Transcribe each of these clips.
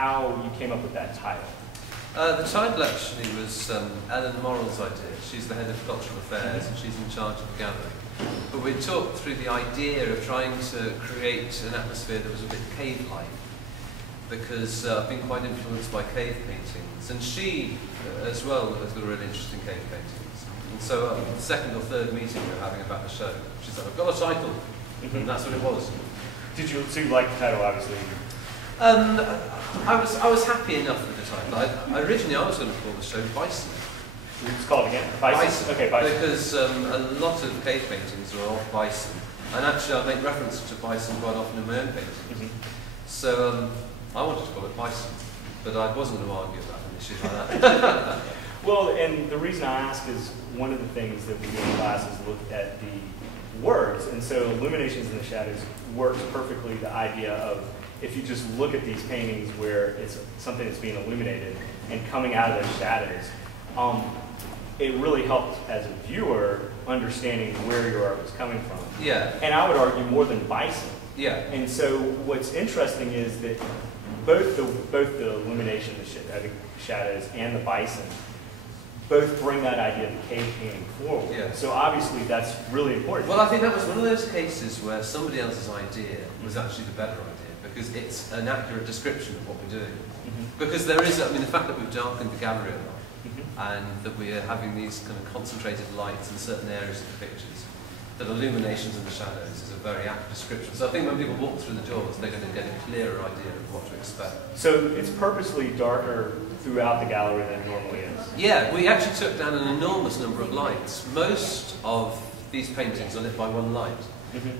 how you came up with that title. The title actually was Ellen Morrell's idea. She's the head of cultural affairs and she's in charge of the gallery. But we talked through the idea of trying to create an atmosphere that was a bit cave-like, because I've been quite influenced by cave paintings, and she as well has got really interesting cave paintings. And so the second or third meeting we were having about the show, she said, I've got a title, and that's what it was. So you like the title, obviously? I was happy enough with the title. Originally I was going to call the show Bison. It's called again? Bison? Okay, Bison. Because a lot of cave paintings are of bison, and actually I make reference to bison quite often in my own paintings. So I wanted to call it Bison, but I wasn't going to argue about an issue like that. Well, and the reason I ask is one of the things that we do in class is look at the words, and so Illuminations in the Shadows works perfectly the idea of if you just look at these paintings where it's something that's being illuminated and coming out of those shadows, it really helps as a viewer understanding where your art was coming from. Yeah. And I would argue more than bison. Yeah. And so what's interesting is that both the illumination, the shadows, and the bison both bring that idea of the cave painting forward. Yeah. So obviously that's really important. Well, I think that was one of those cases where somebody else's idea was actually the better idea, because it's an accurate description of what we're doing. Because there is, I mean, the fact that we've darkened the gallery a lot, and that we're having these kind of concentrated lights in certain areas of the pictures, that Illuminations in the Shadows is a very apt description. So I think when people walk through the doors, they're going to get a clearer idea of what to expect. So it's purposely darker throughout the gallery than it normally is? Yeah, we actually took down an enormous number of lights. Most of these paintings are lit by one light.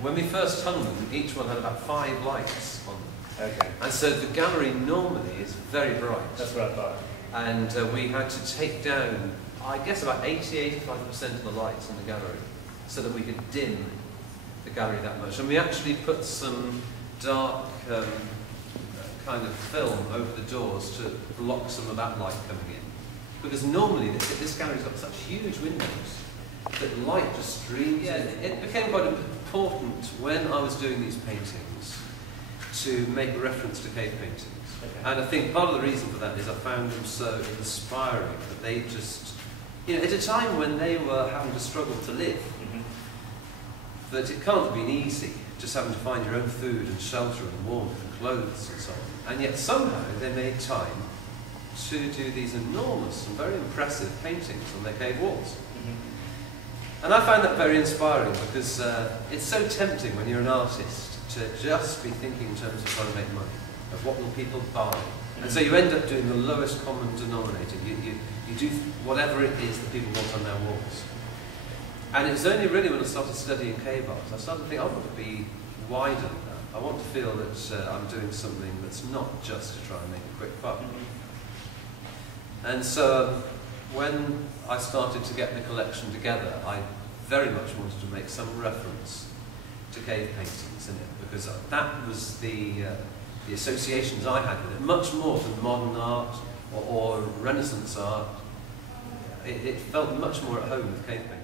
When we first hung them, each one had about 5 lights on them. Okay. And so the gallery normally is very bright. That's what I thought. And we had to take down, I guess, about 80–85% of the lights in the gallery so that we could dim the gallery that much. And we actually put some dark kind of film over the doors to block some of that light coming in. Because normally this gallery's got such huge windows that light just streams in. It became quite important when I was doing these paintings to make reference to cave paintings. Okay. And I think part of the reason for that is I found them so inspiring that they just, you know, at a time when they were having to struggle to live, that it can't have been easy, just having to find your own food and shelter and warmth and clothes and so on. And yet somehow they made time to do these enormous and very impressive paintings on their cave walls. And I find that very inspiring because it's so tempting when you're an artist to just be thinking in terms of trying to make money, of what will people buy. And so you end up doing the lowest common denominator. You do whatever it is that people want on their walls. And it was only really when I started studying cave art, I started to think, I want to be wider than that. I want to feel that I'm doing something that's not just to try and make a quick buck. And so when I started to get the collection together, I very much wanted to make some reference to cave paintings in it, because that was the associations I had with it, much more than modern art or Renaissance art. It felt much more at home with cave paintings.